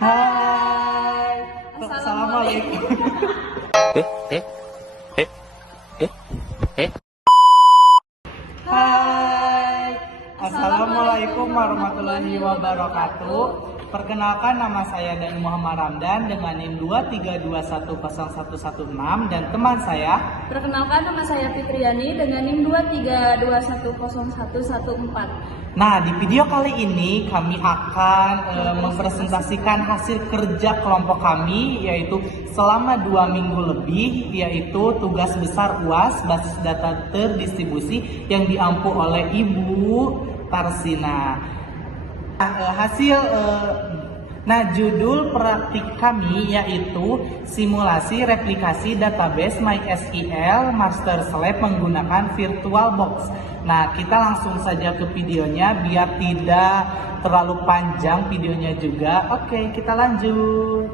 Hai. Assalamualaikum. Eh, eh, eh, eh, eh. Hai. Assalamualaikum warahmatullahi wabarakatuh. Perkenalkan, nama saya Dani Muhammad Ramdan dengan NIM 232101116 dan teman saya. Perkenalkan, nama saya Fitriani dengan NIM 232101114. Nah, di video kali ini kami akan mempresentasikan hasil kerja kelompok kami, yaitu selama 2 minggu lebih, yaitu tugas besar UAS basis data terdistribusi yang diampu oleh Ibu Tarsina. Judul praktik kami yaitu simulasi replikasi database MySQL Master Slave menggunakan VirtualBox. Nah, kita langsung saja ke videonya biar tidak terlalu panjang videonya juga. Oke, kita lanjut.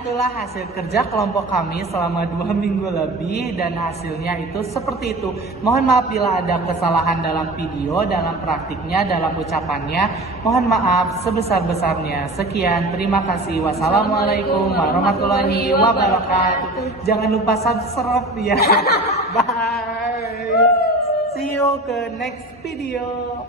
Itulah hasil kerja kelompok kami selama 2 minggu lebih dan hasilnya itu seperti itu. Mohon maaf bila ada kesalahan dalam video, dalam praktiknya, dalam ucapannya. Mohon maaf sebesar-besarnya. Sekian, terima kasih. Wassalamualaikum warahmatullahi wabarakatuh. Jangan lupa subscribe ya. Bye. See you ke next video.